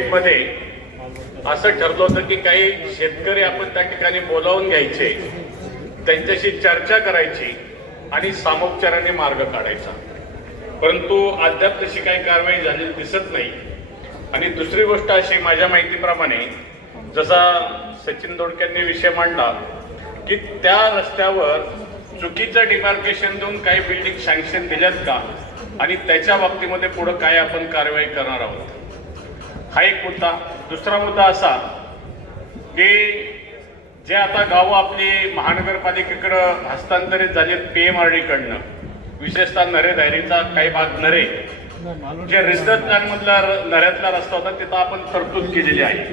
मध्ये असं ठरलं होतं की काही शेतकरी आपण त्या ठिकाणी बोलावून घ्यायचे, त्यांच्याशी चर्चा करायची आणि सामोपचाराने मार्ग काढायचा. परंतु अद्याप तशी काही कारवाई झालेली दिसत नाही. आणि दुसरी गोष्ट अशी, माझ्या माहितीप्रमाणे जसा सचिन दोडकेंनी विषय मांडला की त्या रस्त्यावर चुकीचं डिमार्केशन देऊन काही बिल्डिंग सँक्शन दिल्यात का आणि त्याच्या बाबतीमध्ये पुढे काय आपण कारवाई करणार आहोत, हा एक मुद्दा. दुसरा मुद्दा असा की जे आता गावं आपली महानगरपालिकेकडे हस्तांतरित झाली PMRD कडनं, विशेषतः नरे दायरीचा काही भाग नरे, जे रिसर्च प्लॅन मधला नऱ्यातला रस्ता होता तिथं आपण तरतूद केलेली आहे.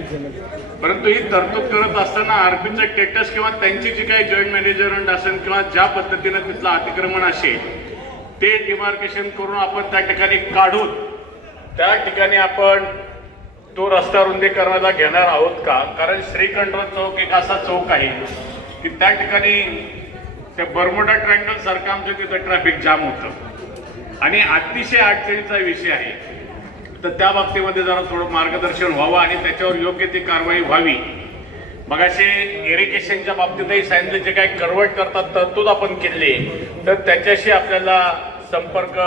परंतु ही तरतूद करत असताना आरपीचं स्टेटस किंवा त्यांची जी काही जॉईंट मॅनेजमेंट असेल किंवा ज्या पद्धतीनं तिथलं अतिक्रमण असेल ते डिमार्केशन करून आपण त्या ठिकाणी काढून त्या ठिकाणी आपण तो रस्ता रुंदीकरणाला घेणार आहोत का? कारण श्रीकंठ चौक एक असा चौक आहे की त्या ठिकाणी त्या बर्मुडा ट्रायंगल सारखं आमचं तिथं ट्रॅफिक जाम होतं आणि अतिशय अडचणीचा विषय आहे. तर त्या बाबतीमध्ये जरा थोडं मार्गदर्शन व्हावं आणि त्याच्यावर योग्य ती कारवाई व्हावी. मग असे इरिगेशनच्या बाबतीतही सांगितले, जे काही करवट करतात तरतूद आपण केली तर त्याच्याशी आपल्याला संपर्क